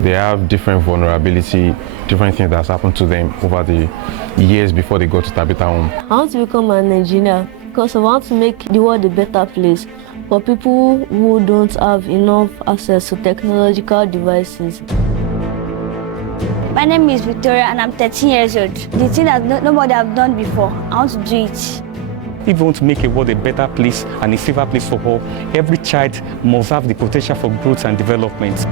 They have different vulnerability, different things that's happened to them over the years before they got to Tabitha home. I want to become an engineer because I want to make the world a better place for people who don't have enough access to technological devices. My name is Victoria and I'm 13 years old. The thing that nobody have done before, I want to do it. If we want to make a world a better place and a safer place for all, every child must have the potential for growth and development.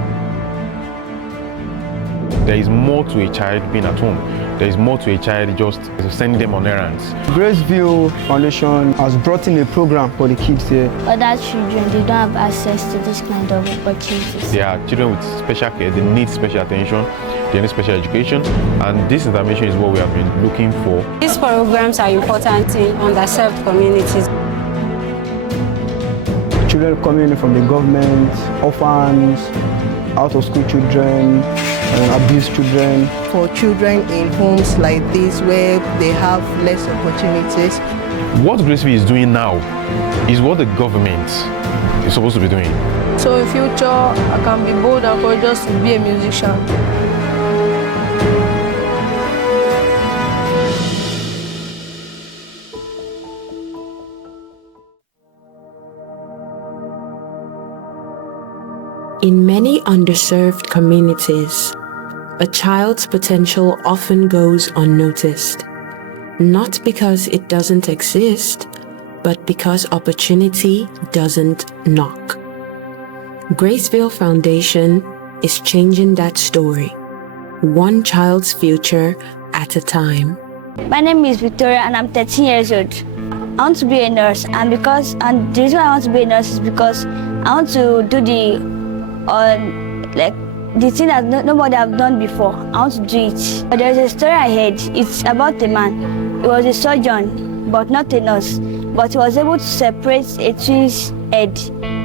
There is more to a child being at home. There is more to a child just sending them on errands. Graceville Foundation has brought in a program for the kids here. Other children, they don't have access to this kind of opportunities. They are children with special care, they need special attention, they need special education, and this intervention is what we have been looking for. These programs are important in underserved communities. Children coming from the government, orphans, out-of-school children, abused children. For children in homes like this where they have less opportunities. What Graceville is doing now is what the government is supposed to be doing. So in future, I can be bold and courageous to be a musician. In many underserved communities, a child's potential often goes unnoticed, not because it doesn't exist, but because opportunity doesn't knock. Graceville Foundation is changing that story, one child's future at a time. My name is Victoria and I'm 13 years old. I want to be a nurse, and the reason I want to be a nurse is because I want to do the thing that nobody have done before. I want to do it. But there's a story I heard. It's about a man. He was a surgeon, but not a nurse. But he was able to separate a twin's head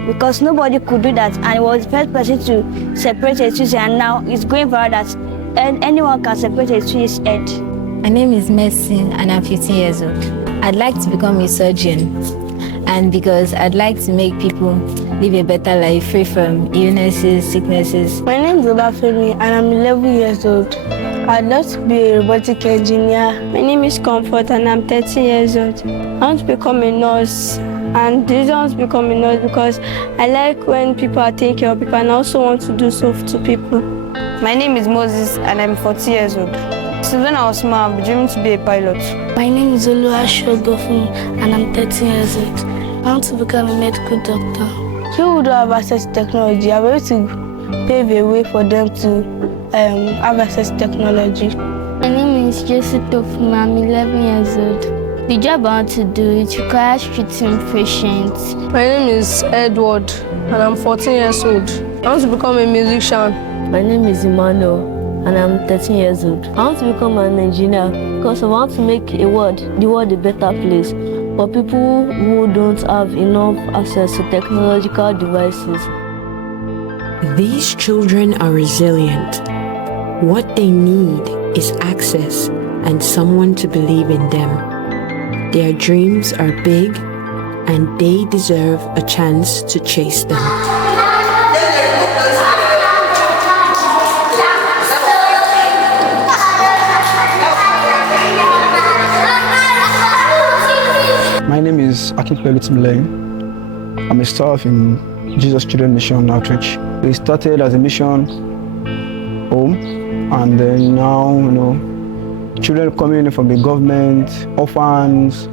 because nobody could do that. And he was the first person to separate a twin's head. And now it's going viral that anyone can separate a twin's head. My name is Mercy and I'm 15 years old. I'd like to become a surgeon, and because I'd like to make people live a better life free from illnesses, sicknesses. My name is Olafemi and I'm 11 years old. I'd love to be a robotic engineer. My name is Comfort and I'm 13 years old. I want to become a nurse, and the reason I want to become a nurse because I like when people are taking care of people and I also want to do so to people. My name is Moses and I'm 40 years old. Since when I was small, I've dreamed to be a pilot. My name is Oluwashodofun and I'm 13 years old. I want to become a medical doctor. People who don't have access to technology are able to pave a way for them to have access to technology. My name is Jesse Tofuma. I'm 11 years old. The job I want to do, it requires treating patients. My name is Edward and I'm 14 years old. I want to become a musician. My name is Emmanuel and I'm 13 years old. I want to become an engineer because I want to make the world a better place for people who don't have enough access to technological devices. These children are resilient. What they need is access and someone to believe in them. Their dreams are big and they deserve a chance to chase them. My name is Akinpelu Timley. I'm a staff in Jesus Children Mission Outreach. We started as a mission home, and then now, children coming from the government, orphans,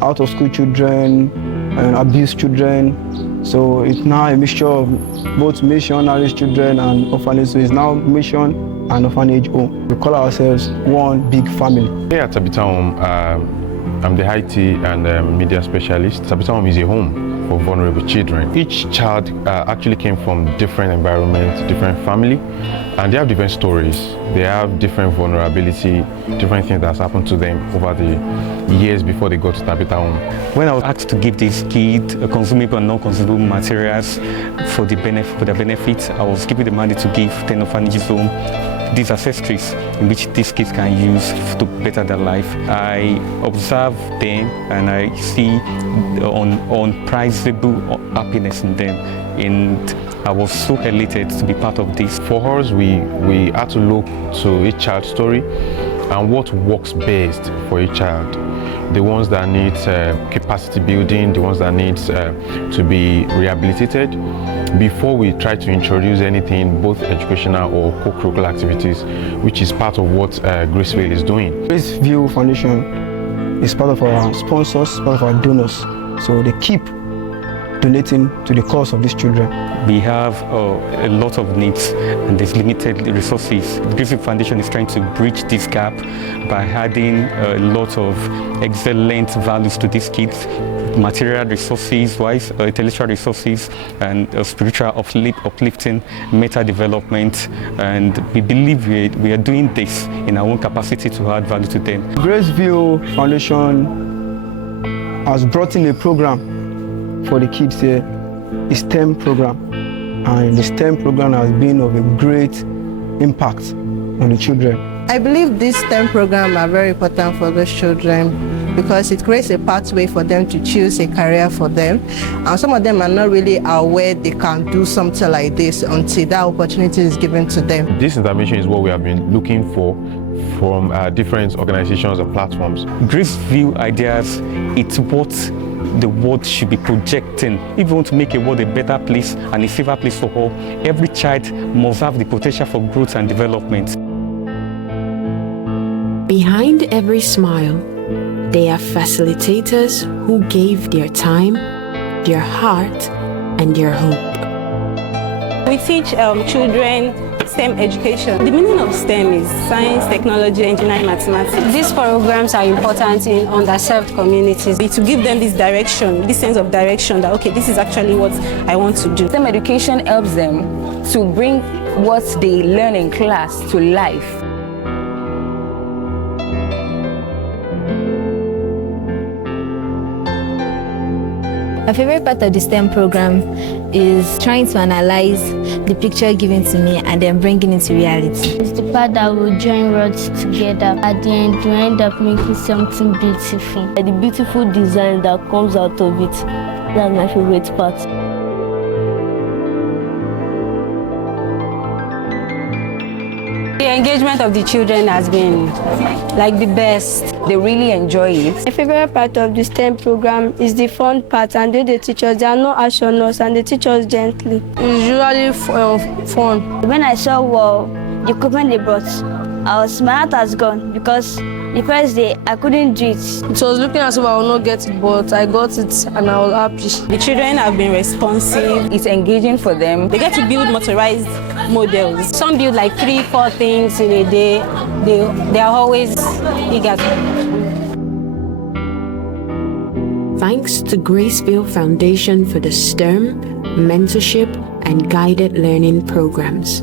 out-of-school children, and abused children. So it's now a mixture of both missionary children and orphanage. So it's now mission and orphanage home. We call ourselves one big family. Here at Tabitha Home, I'm the IT and media specialist. Tabitha Home is a home for vulnerable children. Each child actually came from different environments, different family, and they have different stories. They have different vulnerability, different things that's happened to them over the years before they got to Tabitha Home. When I was asked to give this kid consumable and non-consumable materials for their benefit, I was given the mandate to give 10 orphanages home these accessories in which these kids can use to better their life. I observe them and I see unprizable happiness in them. And I was so elated to be part of this. For us, we had to look to each child's story and what works best for each child. The ones that need capacity building, the ones that need to be rehabilitated, before we try to introduce anything, both educational or co-curricular activities, which is part of what Graceville is doing. Graceville Foundation is part of our sponsors, part of our donors, so they keep donating to the cause of these children. We have a lot of needs and there's limited resources. The Graceville Foundation is trying to bridge this gap by adding a lot of excellent values to these kids, material resources wise, intellectual resources, and spiritual uplifting, meta development, and we believe we are doing this in our own capacity to add value to them. Graceville Foundation has brought in a program for the kids here, a STEM program, and the STEM program has been of a great impact on the children. I believe these STEM programs are very important for those children because it creates a pathway for them to choose a career for them, and some of them are not really aware they can do something like this until that opportunity is given to them. This information is what we have been looking for from different organizations and platforms. Graceville Ideas, it's what the world should be projecting. If we want to make a world a better place and a safer place for all, every child must have the potential for growth and development. Behind every smile, there are facilitators who gave their time, their heart, and their hope. We teach children STEM education. The meaning of STEM is science, technology, engineering, mathematics. These programs are important in underserved communities to give them this direction, this sense of direction that, okay, this is actually what I want to do. STEM education helps them to bring what they learn in class to life. My favorite part of the STEM program is trying to analyze the picture given to me and then bringing it to reality. It's the part that will join rods together. At the end, we end up making something beautiful. The beautiful design that comes out of it, that's my favorite part. The engagement of the children has been like the best. They really enjoy it. My favorite part of the STEM program is the fun part, and they teach us. They are not harsh on us and they teach us gently. It's usually fun. When I saw the equipment they brought, my heart has gone because the first day I couldn't do it. It was looking as if I would not get it, but I got it and I was happy. The children have been responsive. It's engaging for them. They get to build motorized models. Some build like 3-4 things in a day. They are always eager. Thanks to Graceville Foundation for the STEM, mentorship, and guided learning programs.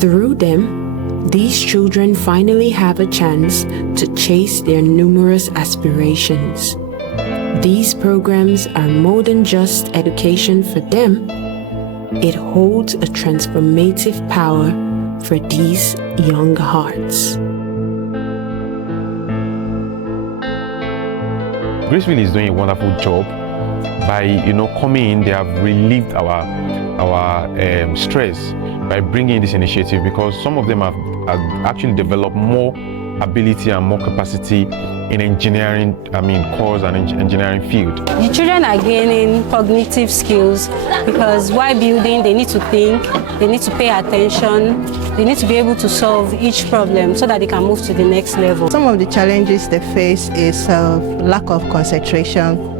Through them, these children finally have a chance to chase their numerous aspirations. These programs are more than just education for them. It holds a transformative power for these young hearts. Graceville is doing a wonderful job by coming in. They have relieved our stress by bringing this initiative, because some of them have actually developed more ability and more capacity in engineering, course and engineering field. The children are gaining cognitive skills because while building, they need to think, they need to pay attention, they need to be able to solve each problem so that they can move to the next level. Some of the challenges they face is lack of concentration.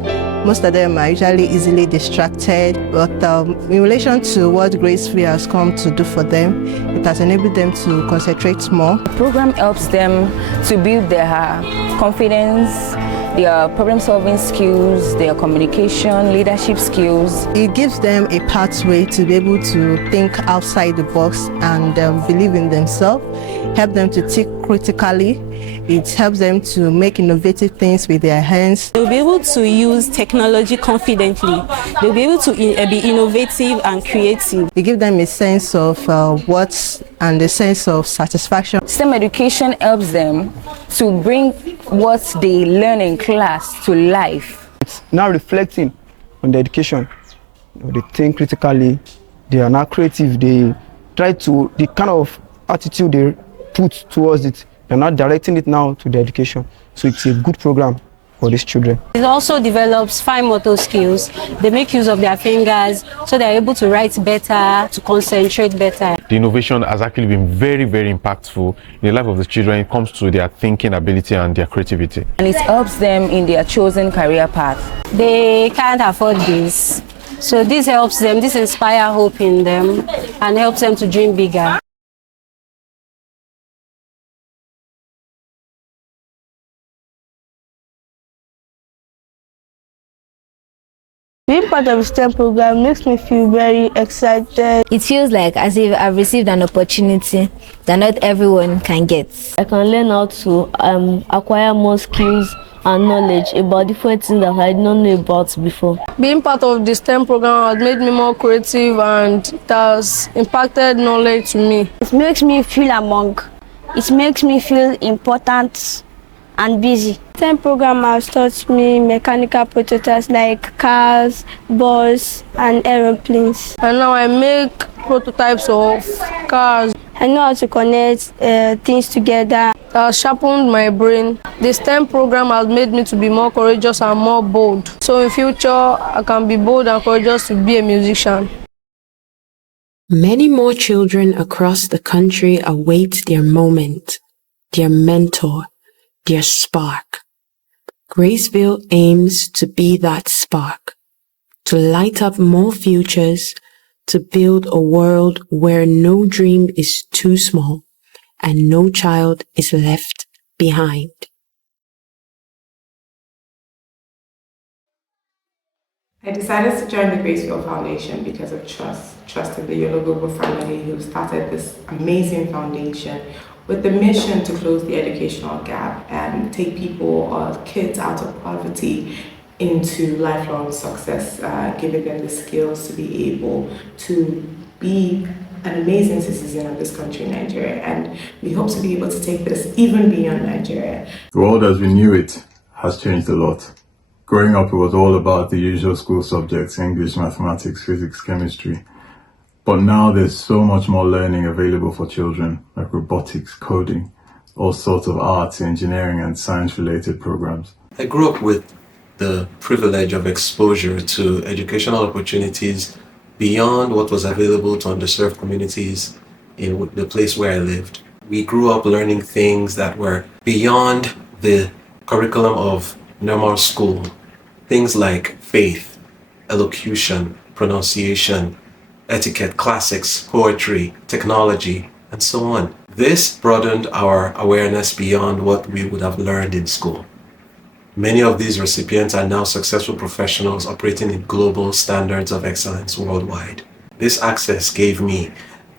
Most of them are usually easily distracted, but in relation to what Graceville has come to do for them, it has enabled them to concentrate more. The program helps them to build their confidence, their problem-solving skills, their communication, leadership skills. It gives them a pathway to be able to think outside the box and believe in themselves, help them to think critically. It helps them to make innovative things with their hands. They'll be able to use technology confidently. They'll be able to be innovative and creative. It gives them a sense of and a sense of satisfaction. STEM education helps them to bring what they learn in class to life. It's now reflecting on the education. They think critically, They are not creative. They try to, the kind of attitude they put towards it, they're not directing it now to the education. So it's a good program for these children. It also develops fine motor skills. They make use of their fingers, so they're able to write better, to concentrate better. The innovation has actually been very, very impactful in the life of the children when it comes to their thinking ability and their creativity. And it helps them in their chosen career path. They can't afford this. So this helps them, this inspires hope in them and helps them to dream bigger. Being part of the STEM program makes me feel very excited. It feels like as if I've received an opportunity that not everyone can get. I can learn how to acquire more skills and knowledge about different things that I didn't know about before. Being part of the STEM program has made me more creative and it has impacted knowledge to me. It makes me feel among. It makes me feel important and busy. STEM program has taught me mechanical prototypes like cars, buses, and aeroplanes. And now I make prototypes of cars. I know how to connect things together. It has sharpened my brain. The STEM program has made me to be more courageous and more bold. So in future, I can be bold and courageous to be a musician. Many more children across the country await their moment, their mentor, their spark. Graceville aims to be that spark, to light up more futures, to build a world where no dream is too small and no child is left behind. I decided to join the Graceville Foundation because of trust in the Yologogo family who started this amazing foundation with the mission to close the educational gap and take people or kids out of poverty into lifelong success, giving them the skills to be able to be an amazing citizen of this country, Nigeria. And we hope to be able to take this even beyond Nigeria. The world as we knew it has changed a lot. Growing up, it was all about the usual school subjects, English, mathematics, physics, chemistry. But now there's so much more learning available for children, like robotics, coding, all sorts of arts, engineering, and science-related programs. I grew up with the privilege of exposure to educational opportunities beyond what was available to underserved communities in the place where I lived. We grew up learning things that were beyond the curriculum of normal school. Things like faith, elocution, pronunciation, etiquette, classics, poetry, technology, and so on. This broadened our awareness beyond what we would have learned in school. Many of these recipients are now successful professionals operating in global standards of excellence worldwide. This access gave me,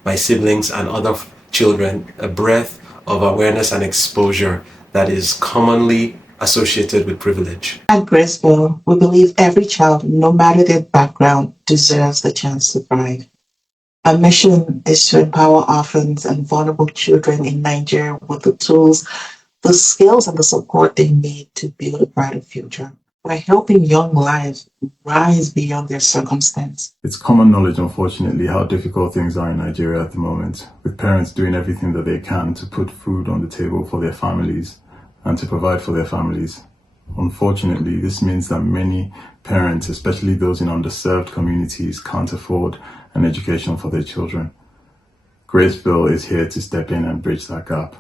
my siblings, and other children a breadth of awareness and exposure that is commonly associated with privilege. At Graceville, we believe every child, no matter their background, deserves the chance to thrive. Our mission is to empower orphans and vulnerable children in Nigeria with the tools, the skills, and the support they need to build a brighter future. We're helping young lives rise beyond their circumstance. It's common knowledge, unfortunately, how difficult things are in Nigeria at the moment, with parents doing everything that they can to put food on the table for their families and to provide for their families. Unfortunately, this means that many parents, especially those in underserved communities, can't afford an education for their children. Graceville is here to step in and bridge that gap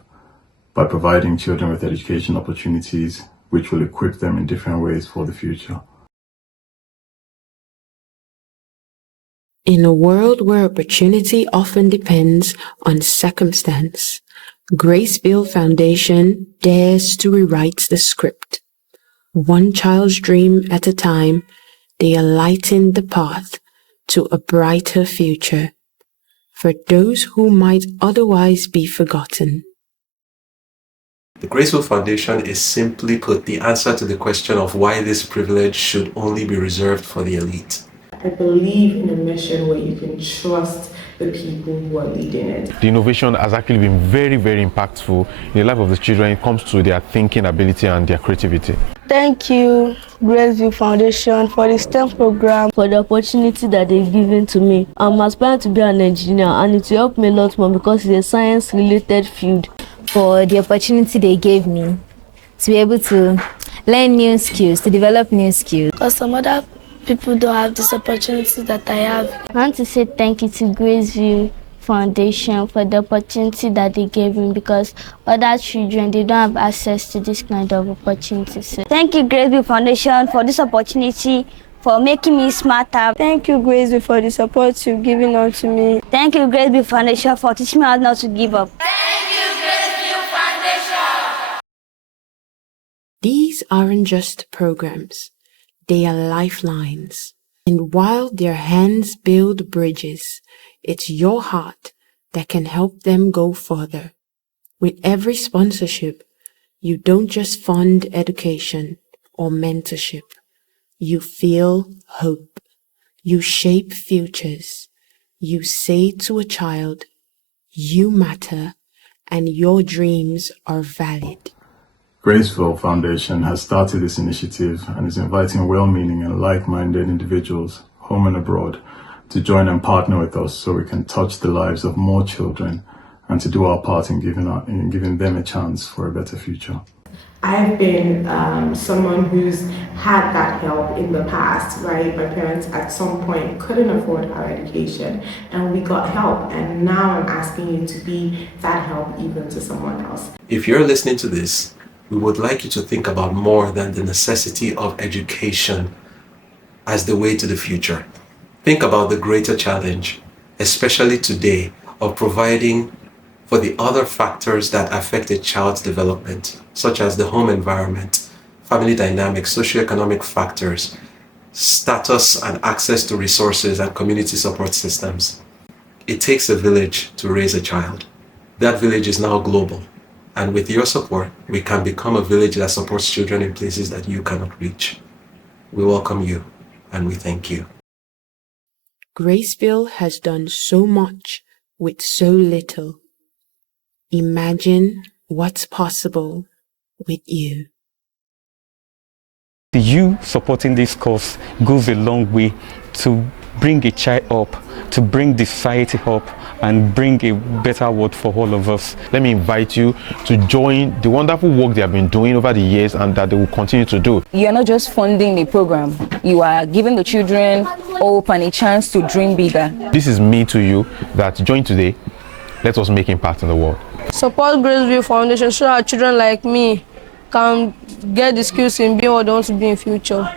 by providing children with education opportunities which will equip them in different ways for the future. In a world where opportunity often depends on circumstance, Graceville Foundation dares to rewrite the script. One child's dream at a time, they are lighting the path to a brighter future for those who might otherwise be forgotten. The Graceville Foundation is simply put the answer to the question of why this privilege should only be reserved for the elite. I believe in a mission where you can trust the people who are leading it. The innovation has actually been very, very impactful in the life of the children when it comes to their thinking ability and their creativity. Thank you, Graceville Foundation, for the STEM program. For the opportunity that they've given to me. I'm aspiring to be an engineer, and it will help me a lot more because it's a science-related field. For the opportunity they gave me to be able to learn new skills, to develop new skills. Because some other people don't have this opportunity that I have. I want to say thank you to Graceville Foundation for the opportunity that they gave me, because other children, they don't have access to this kind of opportunities. Thank you, Graceville Foundation, for this opportunity, for making me smarter. Thank you, Graceville, for the support you've given unto me. Thank you, Graceville Foundation, for teaching me how not to give up. Thank you, Graceville Foundation. These aren't just programs, they are lifelines. And while their hands build bridges, it's your heart that can help them go further. With every sponsorship, you don't just fund education or mentorship. You feel hope. You shape futures. You say to a child, you matter and your dreams are valid. Graceville Foundation has started this initiative and is inviting well-meaning and like-minded individuals, home and abroad, to join and partner with us so we can touch the lives of more children and to do our part in giving them a chance for a better future. I've been someone who's had that help in the past, right? My parents at some point couldn't afford our education and we got help, and now I'm asking you to be that help even to someone else. If you're listening to this, we would like you to think about more than the necessity of education as the way to the future. Think about the greater challenge, especially today, of providing for the other factors that affect a child's development, such as the home environment, family dynamics, socioeconomic factors, status and access to resources and community support systems. It takes a village to raise a child. That village is now global. And with your support, we can become a village that supports children in places that you cannot reach. We welcome you and we thank you. Graceville has done so much with so little. Imagine what's possible with you. You supporting this cause goes a long way to bring a child up, to bring the society up, and bring a better world for all of us. Let me invite you to join the wonderful work they have been doing over the years and that they will continue to do. You are not just funding the program, you are giving the children hope and a chance to dream bigger. This is me to you that join today. Let us make impact in the world. Support Graceville Foundation so that children like me can get the skills in being what they want to be in future.